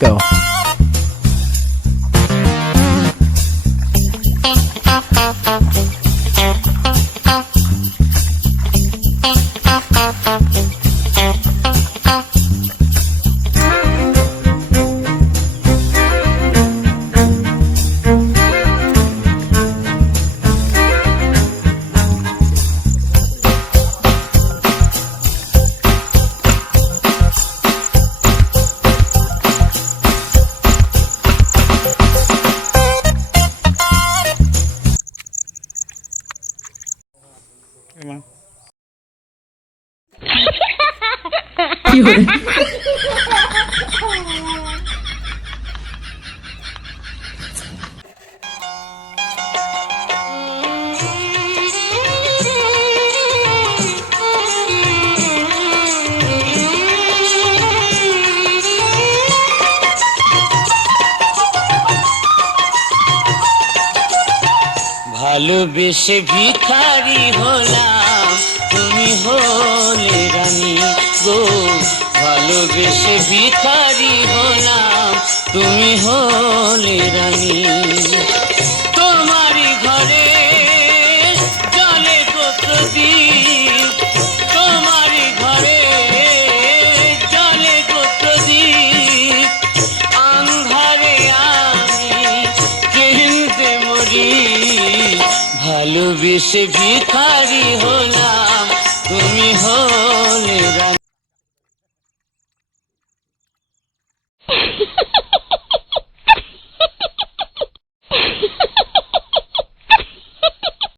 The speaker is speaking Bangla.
go. ভালোবেসে ভিখারি হলাম, তুমি হলে রানী গো। ভালোবেসে ভিখারি হলাম, তুমি হলে রানী। তোমারই ঘরে জলে গোত্রদীপ, তোমারই ঘরে জলে গোত্রদীপ। আন্ধারে আমি কেঁদে মরি, ভালোবেসে ভিখারি হলাম, তুমি হলে রানী।